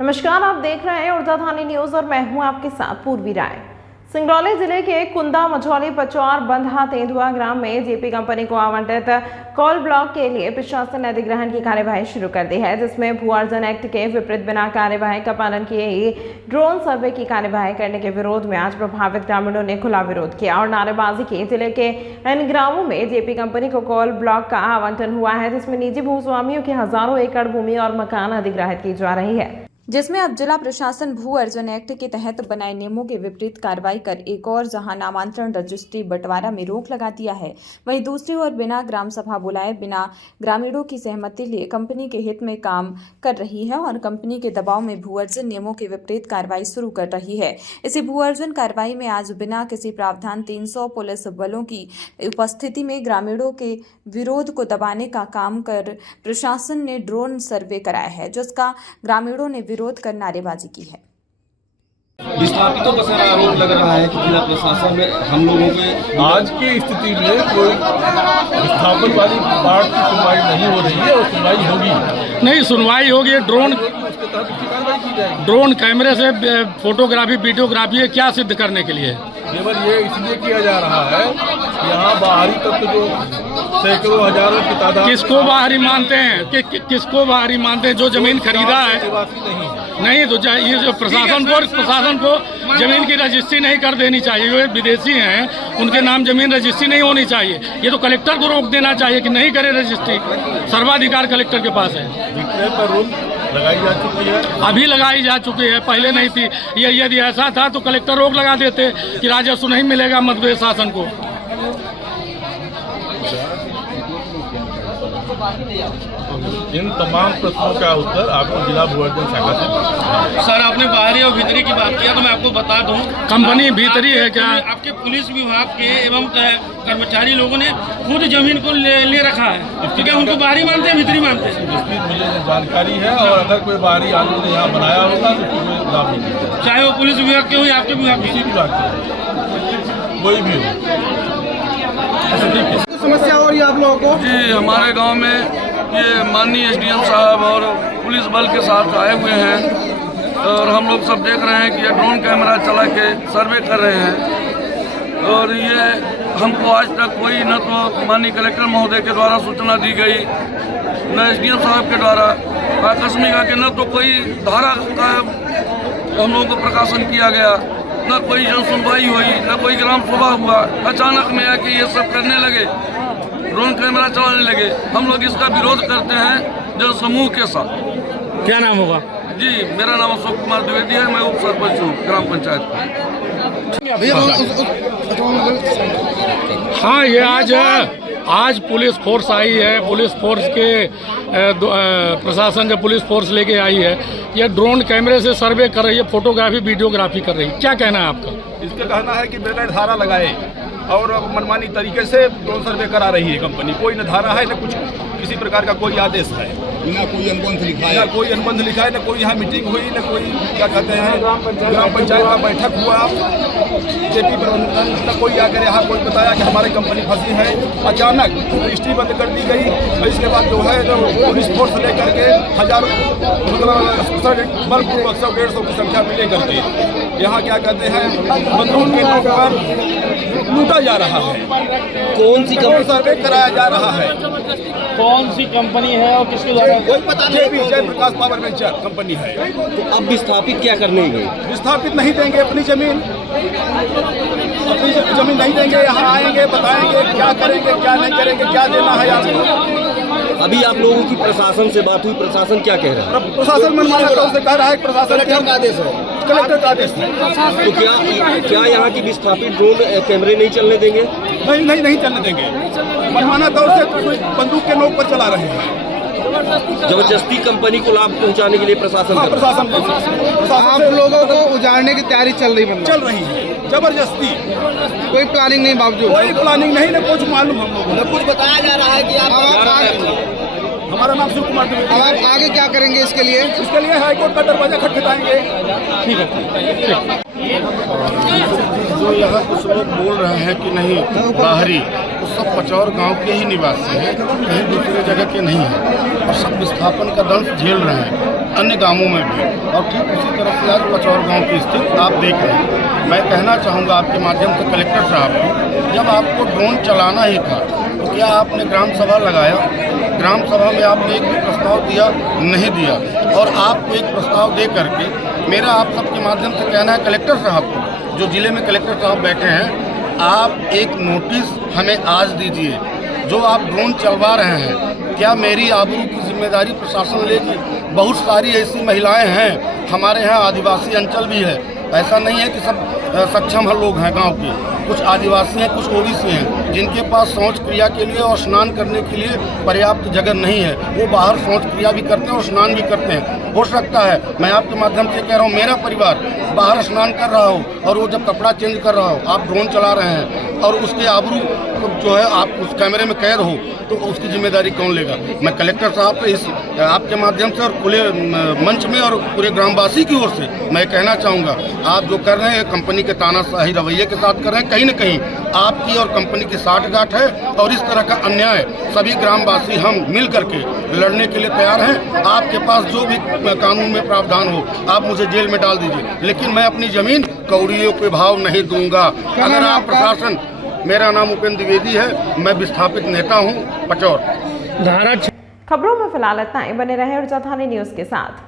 नमस्कार, आप देख रहे हैं उड़दा थानी न्यूज और मैं हूं आपके साथ पूर्वी राय। सिंगरौली जिले के कुंदा मझौली पचौर बंधा तेंदुआ ग्राम में जेपी कंपनी को आवंटित कोल ब्लॉक के लिए प्रशासन ने अधिग्रहण की कार्यवाही शुरू कर दी है, जिसमें भू अर्जन एक्ट के विपरीत बिना कार्यवाही का पालन किए ही ड्रोन सर्वे की कार्यवाही करने के विरोध में आज प्रभावित ग्रामीणों ने खुला विरोध किया और नारेबाजी की। जिले के इन ग्रामों में जेपी कंपनी को कोल ब्लॉक का आवंटन हुआ है, जिसमें निजी भूस्वामियों की हजारों एकड़ भूमि और मकान अधिग्रहित की जा रही है, जिसमें अब जिला प्रशासन भू अर्जन एक्ट के तहत बनाए नियमों के विपरीत कार्रवाई कर एक और जहां नामांतरण रजिस्ट्री बंटवारा में रोक लगा दिया है, वहीं दूसरी ओर बिना ग्राम सभा बुलाए बिना ग्रामीणों की सहमति लिए कंपनी के हित में काम कर रही है और कंपनी के दबाव में भू अर्जन नियमों के विपरीत कार्रवाई शुरू कर रही है। इसी भू अर्जन कार्रवाई में आज बिना किसी प्रावधान 300 पुलिस बलों की उपस्थिति में ग्रामीणों के विरोध को दबाने का काम कर प्रशासन ने ड्रोन सर्वे कराया है, जिसका ग्रामीणों ने विरोध कर नारेबाजी की है। विस्थापितों का सारा आरोप लग रहा है कि जिला प्रशासन में हम लोगों के आज की स्थिति में कोई विस्थापन वाली बात की सुनवाई नहीं हो रही है और सुनवाई होगी। नहीं, सुनवाई होगी। ड्रोन कैमरे से फोटोग्राफी वीडियोग्राफी है, क्या सिद्ध करने के लिए? केवल ये इसलिए किया जा रहा है कि यहाँ बाहरी तत्व जो सैकड़ों हजारों की तादाद। किसको बाहरी मानते हैं किसको बाहरी मानते हैं? जो जमीन खरीदा है नहीं तो ये जो प्रशासन को जमीन की रजिस्ट्री नहीं कर देनी चाहिए। वे विदेशी हैं, उनके नाम जमीन रजिस्ट्री नहीं होनी चाहिए। ये तो कलेक्टर को रोक देना चाहिए कि नहीं करे रजिस्ट्री। सर्वाधिकार कलेक्टर के पास है। विक्रय पर रोक लगाई जा चुकी है, अभी लगाई जा चुकी है, पहले नहीं थी। ये यदि ऐसा था तो कलेक्टर रोक लगा देते कि राजस्व नहीं मिलेगा मध्य शासन को। इन तमाम प्रश्नों का उत्तर आपको जिला भू अर्जन शाखा से। सर, आपने बाहरी और भीतरी की बात किया तो मैं आपको बता दूं, कंपनी भीतरी है क्या? आपके पुलिस विभाग के एवं कर्मचारी लोगों ने खुद जमीन को ले रखा है, ठीक है? उनको बाहरी मानते हैं, भीतरी मानते हैं? इसकी मुझे जानकारी है और अगर कोई बाहरी आदमी ने यहाँ बनाया होगा तो कोई लाभ नहीं मिलेगा। चाहे वो पुलिस विभाग के हो या आपके विभाग के, किसी विभाग के कोई भी हो। समस्या हो रही है आप लोगों को? जी, हमारे गांव में ये माननीय एसडीएम साहब और पुलिस बल के साथ आए हुए हैं और हम लोग सब देख रहे हैं कि ये ड्रोन कैमरा चला के सर्वे कर रहे हैं और ये हमको आज तक कोई न तो माननीय कलेक्टर महोदय के द्वारा सूचना दी गई, न एसडीएम साहब के द्वारा आकस्मिक आके न तो कोई धारा का हम लोगों को प्रकाशन किया गया, न कोई जन सुनवाई हुई, न कोई ग्राम सभा हुआ। अचानक में आके ये सब करने लगे, ड्रोन कैमरा चलाने लगे। हम लोग इसका विरोध करते हैं जन समूह के साथ। क्या नाम होगा? जी, मेरा नाम अशोक कुमार द्विवेदी है, मैं उप सरपंच हूँ ग्राम पंचायत का। हाँ, ये आज पुलिस फोर्स आई है। पुलिस फोर्स के प्रशासन जब पुलिस फोर्स लेके आई है, ये ड्रोन कैमरे से सर्वे कर रही है, फोटोग्राफी वीडियोग्राफी कर रही है। क्या कहना है आपका? इसका कहना है कि बिना धारा लगाए और मनमानी तरीके से ड्रोन सर्वे करा रही है कंपनी। कोई न धारा है न कुछ किसी प्रकार का कोई आदेश है, ना कोई अनुबंध लिखा है, न कोई अनुबंध लिखा है, न कोई यहाँ मीटिंग हुई, न कोई क्या कहते हैं ग्राम पंचायत का बैठक हुआ, जेपी प्रबंधन न कोई आकर यहाँ कोई बताया कि हमारी कंपनी फंसी है। अचानक रजिस्ट्री बंद कर दी गई और इसके बाद जो है तो पुलिस फोर्स लेकर के हजारों मतलब बल्कि 100-150 की संख्या में लेकर के यहाँ क्या कहते हैं बंदूक के नोक पर लूटा जा रहा है। कौन सी ड्रोन सर्वे कराया जा रहा है। कौन सी कंपनी है और किसके द्वारा? कोई पता नहीं। जय प्रकाश पावर वेंचर कंपनी है। तो अब विस्थापित क्या करने गए? विस्थापित नहीं देंगे अपनी जमीन नहीं देंगे। यहाँ आएंगे, बताएंगे क्या करेंगे क्या नहीं करेंगे, क्या देना है आपको। अभी आप लोगों की प्रशासन से बात हुई, प्रशासन क्या कह रहा है? प्रशासन मनमाना तौर से कह रहा है। प्रशासन कलेक्टर का आदेश है, कलेक्टर का आदेश है। तो क्या यहाँ की विस्थापित ड्रोन कैमरे नहीं चलने देंगे? नहीं चलने देंगे। मनमाना तौर से बंदूक के नोक पर चला रहे हैं। जबरदस्ती कंपनी को लाभ पहुंचाने के लिए प्रशासन आप लोगों को उजाड़ने की तैयारी चल रही है जबरदस्ती। कोई प्लानिंग नहीं, बावजूद कोई प्लानिंग नहीं, न कुछ मालूम हम लोगों को। कुछ बताया जा रहा है कि हमारा नाम शिव कुमार द्विवेदी है। आप आगे क्या करेंगे इसके लिए? इसके लिए हाईकोर्ट का दरवाजा खटखटाएंगे। ठीक है। जो यहाँ कुछ लोग बोल रहे हैं कि नहीं बाहरी, वो सब पचौर गांव के ही निवासी हैं, कहीं दूसरे जगह के नहीं हैं और सब विस्थापन का दंश झेल रहे हैं अन्य गांवों में भी। और ठीक उसी तरह से आज पचौर गांव की स्थिति आप देख रहे हैं। मैं कहना चाहूँगा आपके माध्यम से कलेक्टर साहब को, जब आपको ड्रोन चलाना ही था तो क्या आपने ग्राम सभा लगाया? ग्राम सभा में आपने एक भी प्रस्ताव दिया? नहीं दिया। और आपको एक प्रस्ताव दे करके मेरा आप सबके माध्यम से कहना है कलेक्टर साहब को, जो जिले में कलेक्टर साहब बैठे हैं, आप एक नोटिस हमें आज दीजिए। जो आप ड्रोन चलवा रहे हैं, क्या मेरी आबरू की जिम्मेदारी प्रशासन लेगी? बहुत सारी ऐसी महिलाएं हैं, हमारे यहाँ आदिवासी अंचल भी है, ऐसा नहीं है कि सब सक्षम लोग हैं गांव के, कुछ आदिवासी हैं, कुछ ओबीसी हैं, जिनके पास शौच क्रिया के लिए और स्नान करने के लिए पर्याप्त जगह नहीं है। वो बाहर शौच क्रिया भी करते हैं और स्नान भी करते हैं। हो सकता है, मैं आपके माध्यम से कह रहा हूँ, मेरा परिवार बाहर स्नान कर रहा हो और वो जब कपड़ा चेंज कर रहा हो, आप ड्रोन चला रहे हैं और उसके आबरू जो है आप उस कैमरे में कैद हो, तो उसकी जिम्मेदारी कौन लेगा? मैं कलेक्टर साहब से इस आपके माध्यम से और खुले मंच में और पूरे ग्रामवासी की ओर से मैं कहना चाहूँगा, आप जो कर रहे हैं कंपनी के तानाशाही रवैये के साथ कर रहे हैं। कहीं न कहीं आपकी और कंपनी की साठगांठ है और इस तरह का अन्याय सभी ग्रामवासी हम मिल करके लड़ने के लिए तैयार हैं। आपके पास जो भी कानून में प्रावधान हो, आप मुझे जेल में डाल दीजिए, लेकिन मैं अपनी जमीन कौड़ियों के भाव नहीं दूंगा। अगर आप प्रशासन, मेरा नाम उपेंद्र द्विवेदी है, मैं विस्थापित नेता हूं पचौर। खबरों में फिलहाल इतना ही। बने रहे ऊर्जा थाने न्यूज के साथ।